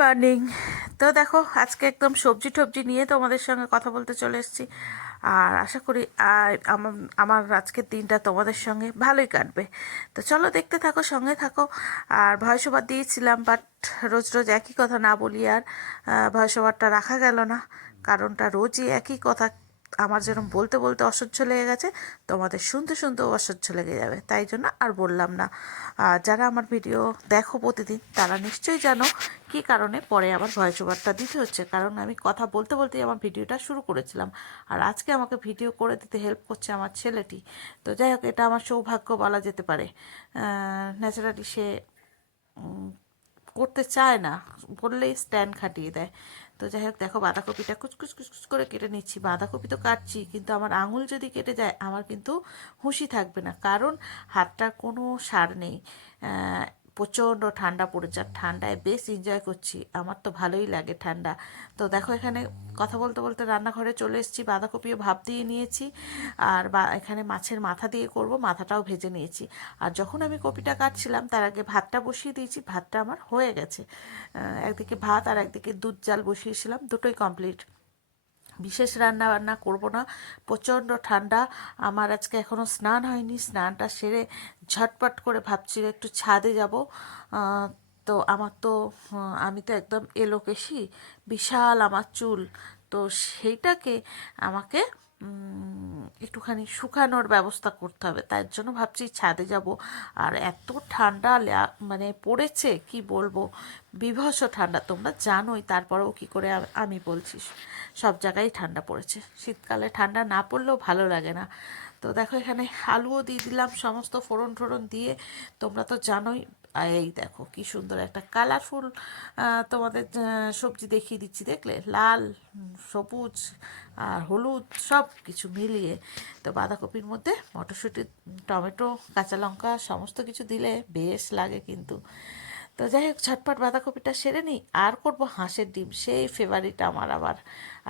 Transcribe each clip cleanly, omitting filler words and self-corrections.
Morning. তো দেখো আজকে একদম সবজি টবজি নিয়ে তোমাদের সঙ্গে কথা বলতে চলে এসেছি। আর আশা করি আমার আমার আজকের দিনটা তোমাদের সঙ্গে ভালোই কাটবে। তো চলো দেখতে থাকো, সঙ্গে থাকো। আর ভয়েস ওভার দিয়েছিলাম, বাট রোজ রোজ একই কথা না বলি আর ভয়েস ওভারটা রাখা গেল না। কারণটা রোজই একই কথা আমার যেরকম বলতে বলতে অসহ্য লেগে গেছে, তোমাদের শুনতে শুনতেও অসহ্য লেগে যাবে, তাই জন্য আর বললাম না। আর যারা আমার ভিডিও দেখো প্রতিদিন তারা নিশ্চয়ই জানো কী কারণে পরে আবার ভয়েস ওভারটা দিতে হচ্ছে। কারণ আমি কথা বলতে বলতেই আমার ভিডিওটা শুরু করেছিলাম, আর আজকে আমাকে ভিডিও করে দিতে হেল্প করছে আমার ছেলেটি। তো যাই হোক, এটা আমার সৌভাগ্য বলা যেতে পারে। ন্যাচারালি সে করতে চায় না, বললেই স্ট্যান্ড খাটিয়ে দেয়। তো যাই হোক, দেখো বাঁধাকপিটা কুচকুচ কুচকুচ করে কেটে নিচ্ছি। বাঁধাকপি তো কাটছি, কিন্তু আমার আঙুল যদি কেটে যায় আমার কিন্তু হুঁশি থাকবে না, কারণ হাতটার কোনো সার নেই। প্রচণ্ড ঠান্ডা পড়েছে, আর ঠান্ডায় বেশ এনজয় করছি, আমার তো ভালোই লাগে ঠান্ডা। তো দেখো এখানে কথা বলতে বলতে রান্নাঘরে চলে এসেছি, বাঁধাকপিও ভাপ দিয়ে নিয়েছি। আর এখানে মাছের মাথা দিয়ে করব, মাথাটাও ভেজে নিয়েছি। আর যখন আমি কপিটা কাটছিলাম তার আগে ভাতটা বসিয়ে দিয়েছি, ভাতটা আমার হয়ে গেছে। একদিকে ভাত আর একদিকে দুধ জাল বসিয়েছিলাম, দুটোই কমপ্লিট। বিশেষ রান্না বান্না করব না, প্রচণ্ড ঠান্ডা। আমার আজকে এখনও স্নান হয়নি, স্নানটা সেরে ঝটপট করে ভাবছি একটু ছাদে যাব। তো আমার তো আমি তো একদম এলোকেশি, বিশাল আমার চুল। তো সেইটাকে আমাকে একটুখানি শুকানোর ব্যবস্থা করতে হবে, তার জন্য ভাবছি ছাদে যাব। আর এত ঠান্ডা মানে পড়েছে কি বলবো, বীভৎস ঠান্ডা, তোমরা জানোই, তারপরেও কি করে আমি বলছি, সব জায়গায় ঠান্ডা পড়েছে। শীতকালে ঠান্ডা না পড়লেও ভালো লাগে না। তো দেখো এখানে আলুও দিয়ে দিলাম, সমস্ত ফোড়ন টোড়ন দিয়ে। তোমরা তো জানোই। এই দেখো কি সুন্দর একটা কালারফুল তোমাদের সবজি দেখিয়ে দিচ্ছি, দেখলে লাল, সবুজ আর হলুদ সব কিছু মিলিয়ে। তো বাঁধাকপির মধ্যে মটরশুঁটি, টমেটো, কাঁচা লঙ্কা সমস্ত কিছু দিলে বেশ লাগে কিন্তু। তো যাই হোক, ঝটপট বাঁধাকপিটা সেরে নিই। আর করব হাঁসের ডিম, সেই ফেভারিট আমার আবার।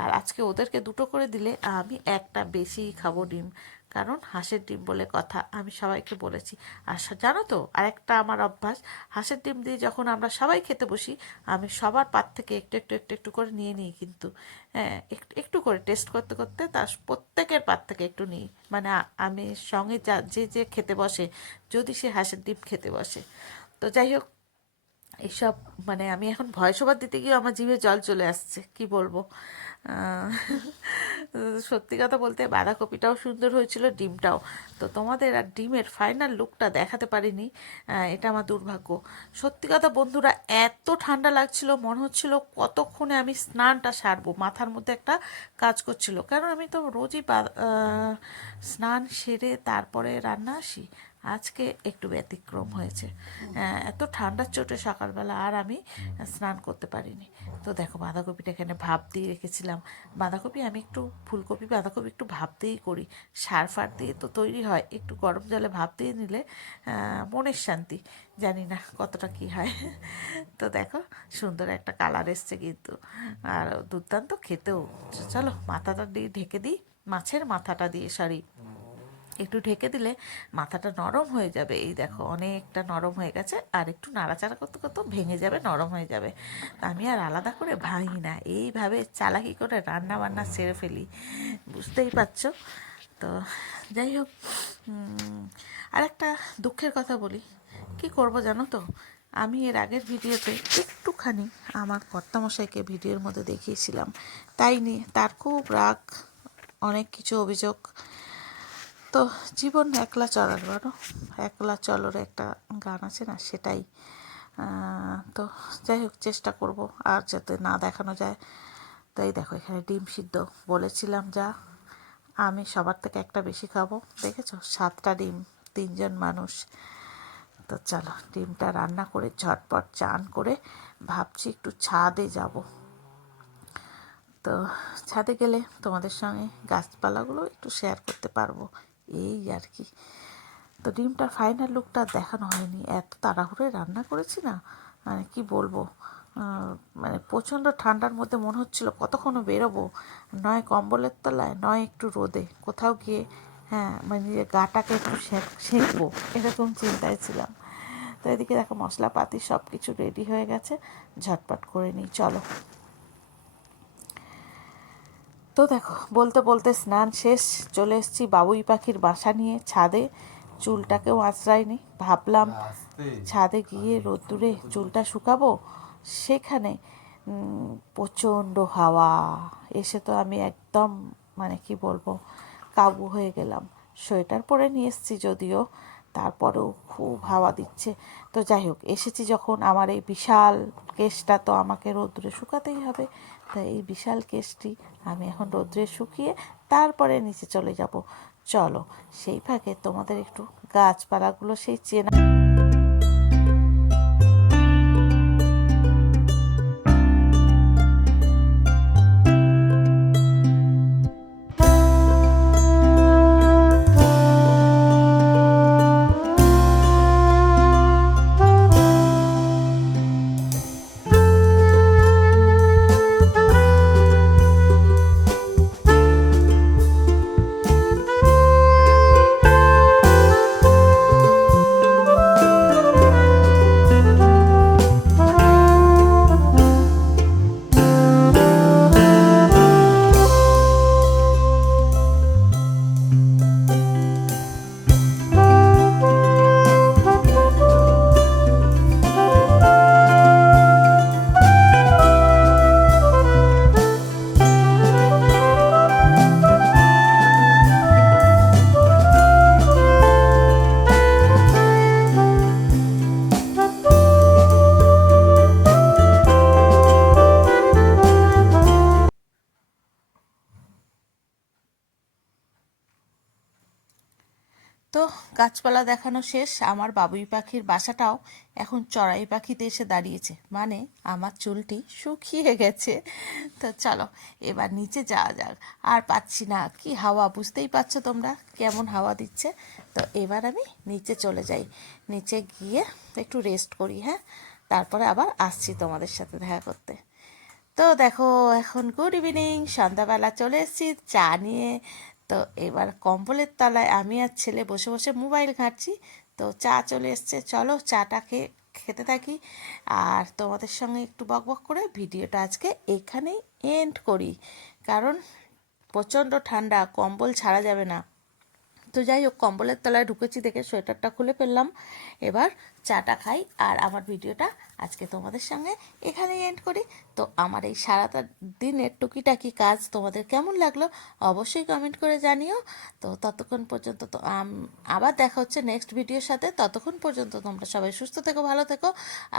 আর আজকে ওদেরকে দুটো করে দিলে আমি একটা বেশিই খাবো ডিম, কারণ হাঁসের ডিম বলে কথা, আমি সবাইকে বলেছি। আর জানো তো আরেকটা আমার অভ্যাস, হাঁসের ডিম দিয়ে যখন আমরা সবাই খেতে বসি, আমি সবার পাত থেকে একটু একটু একটু একটু করে নিয়ে নিই কিন্তু। হ্যাঁ, একটু একটু করে টেস্ট করতে করতে তার প্রত্যেকের পাত থেকে একটু নিই, মানে আমি সঙ্গে যে যে খেতে বসে, যদি সে হাঁসের ডিম খেতে বসে। তো যাই হোক, এইসব মানে আমি এখন ভয়েস ওভার দিতে গিয়ে আমার জিভে জল চলে আসছে, কি বলবো। আহ, সত্যি কথা বলতে বাঁধাকপিটাও সুন্দর হয়েছিল, ডিমটাও। তো তোমাদের আর ডিমের ফাইনাল লুকটা দেখাতে পারিনি, এটা আমার দুর্ভাগ্য। সত্যি কথা বন্ধুরা, এত ঠান্ডা লাগছিল, মনে হচ্ছিল কতক্ষণে আমি স্নানটা সারবো, মাথার মধ্যে একটা কাজ করছিল, কারণ আমি তো রোজই স্নান সেরে তারপরে রান্না আসি। আজকে একটু ব্যতিক্রম হয়েছে, এত ঠান্ডার চোটে সকালবেলা আর আমি স্নান করতে পারিনি। তো দেখো বাঁধাকপিটা এখানে ভাপ দিয়ে রেখেছিলাম। বাঁধাকপি আমি একটু, ফুলকপি বাঁধাকপি একটু ভাপ দিয়েই করি, সার ফার দিয়ে তো তৈরি হয়, একটু গরম জলে ভাপ দিয়ে নিলে মনের শান্তি। জানি না কতটা কি হয়। তো দেখো সুন্দর একটা কালার এসছে কিন্তু, আর দুর্দান্ত খেতেও। চলো মাথাটা দিয়ে ঢেকে দিই, মাছের মাথাটা দিয়ে, সরি, একটু ঢেকে দিলে মাথাটা নরম হয়ে যাবে। এই দেখো অনেকটা নরম হয়ে গেছে, আর একটু নাড়াচাড়া করতে করতে ভেঙে যাবে, নরম হয়ে যাবে। আমি আর আলাদা করে ভাঙি না, এইভাবে চালাকি করে রান্না বান্না সেরে ফেলি, বুঝতেই পারছো। তো যাই হোক, আর একটা দুঃখের কথা বলি, কি করব জানো তো, আমি এর আগের ভিডিওতে একটুখানি আমার কর্তামশাইকে ভিডিওর মধ্যে দেখিয়েছিলাম, তাই নিয়ে তার খুব রাগ, অনেক কিছু অভিযোগ। তো জীবন একলা চলার, বলো একলা চলোর একটা গান আছে না, সেটাই। তো যাই হোক, চেষ্টা করব আর যাতে না দেখানো যায়। তাই দেখো এখানে ডিম সিদ্ধ, বলেছিলাম যা, আমি সবার থেকে একটা বেশি খাবো, দেখেছো 7টা ডিম, 3জন মানুষ। তো চলো ডিমটা রান্না করে ঝটপট চান করে ভাবছি একটু ছাদে যাব। তো ছাদে গেলে তোমাদের সঙ্গে গাছপালাগুলো একটু শেয়ার করতে পারবো, এই আর কি। তো ডিমটার ফাইনাল লুকটা দেখানো হয়নি, এত তাড়াহুড়োয় রান্না করেছি না, মানে কি বলবো। মানে প্রচণ্ড ঠান্ডার মধ্যে মনে হচ্ছিল কতক্ষণও বেরোবো, নয় কম্বলের তলায়, নয় একটু রোদে কোথাও গিয়ে, হ্যাঁ মানে গাটাকে একটু সেঁকবো, এরকম চিন্তায় ছিলাম। তো এদিকে দেখো মশলাপাতি সব কিছু রেডি হয়ে গেছে, ঝটপট করে নিই চলো। তো দেখো বলতে বলতে স্নান শেষ, চলে এসেছি বাবুই পাখির বাসা নিয়ে ছাদে। চুলটাকেও আঁচড়াইনি, ভাবলাম ছাদে গিয়ে রোদ্দুরে চুলটা শুকাবো, সেখানে প্রচণ্ড হাওয়া এসে তো আমি একদম মানে কি বলবো কাবু হয়ে গেলাম। সোয়েটার পরে নিয়ে এসেছি যদিও, তারপরেও খুব হাওয়া দিচ্ছে। তো যাই হোক, এসেছি যখন আমার এই বিশাল কেসটা তো আমাকে রোদ্দুরে শুকাতেই হবে। তাই এই বিশাল কেসটি আমি এখন রোদ্রে শুকিয়ে তারপরে নিচে চলে যাব। চলো সেই ফাঁকে তোমাদের একটু গাছপালাগুলো সেই চেনা তো গাছপালা দেখানো শেষ, আমার বাবুই পাখির বাসাটাও এখন চড়াই পাখিতে এসে দাঁড়িয়েছে, মানে আমার চুলটি শুকিয়ে গেছে। তো চলো এবার নিচে যাওয়া যাক, আর পাচ্ছি না, কি হাওয়া বুঝতেই পারছো তোমরা কেমন হাওয়া দিচ্ছে। তো এবার আমি নিচে চলে যাই, নিচে গিয়ে একটু রেস্ট করি, হ্যাঁ, তারপরে আবার আসছি তোমাদের সাথে দেখা করতে। তো দেখো এখন গুড ইভিনিং, সন্ধ্যাবেলা চলে এসেছি চা নিয়ে। তো এবার কম্বলের তলায় আমি আর ছেলে বসে বসে মোবাইল ঘাঁটছি। তো চা চলে এসছে, চলো চাটা খেতে থাকি, আর তোমাদের সঙ্গে একটু বকবক করে ভিডিওটা আজকে এখানেই এন্ড করি, কারণ প্রচণ্ড ঠান্ডা, কম্বল ছাড়া যাবে না। তো যাই হোক, কম্বলের তলায় ঢুকেছি দেখে সোয়েটারটা খুলে ফেললাম। এবার চাটা খাই, আর আমার ভিডিওটা আজকে তোমাদের সঙ্গে এখানেই এন্ড করি। তো আমার এই সারাটা দিনের টুকিটাকি কাজ তোমাদের কেমন লাগলো অবশ্যই কমেন্ট করে জানিও। তো ততক্ষণ পর্যন্ত তো আবার দেখা হচ্ছে নেক্সট ভিডিওর সাথে। ততক্ষণ পর্যন্ত তোমরা সবাই সুস্থ থেকো, ভালো থেকো।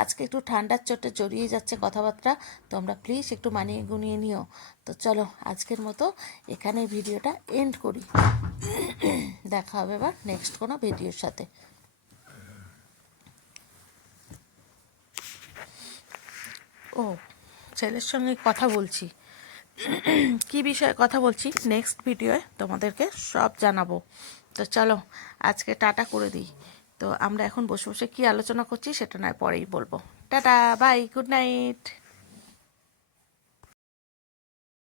আজকে একটু ঠান্ডার চোটে জড়িয়ে যাচ্ছে কথাবার্তা, তোমরা প্লিজ একটু মানিয়ে গুনিয়ে নিও। তো চলো আজকের মতো এখানেই ভিডিওটা এন্ড করি। দেখা হবে এবার নেক্সট কোনো ভিডিওর সাথে। ও, ছেলের সঙ্গে কথা বলছি, কি বিষয়ে কথা বলছি নেক্সট ভিডিওয়ে তোমাদেরকে সব জানাবো। তো চলো আজকে টাটা করে দিই। তো আমরা এখন বসে বসে কী আলোচনা করছি সেটা নয় পরেই বলবো। Tata, bye, good night.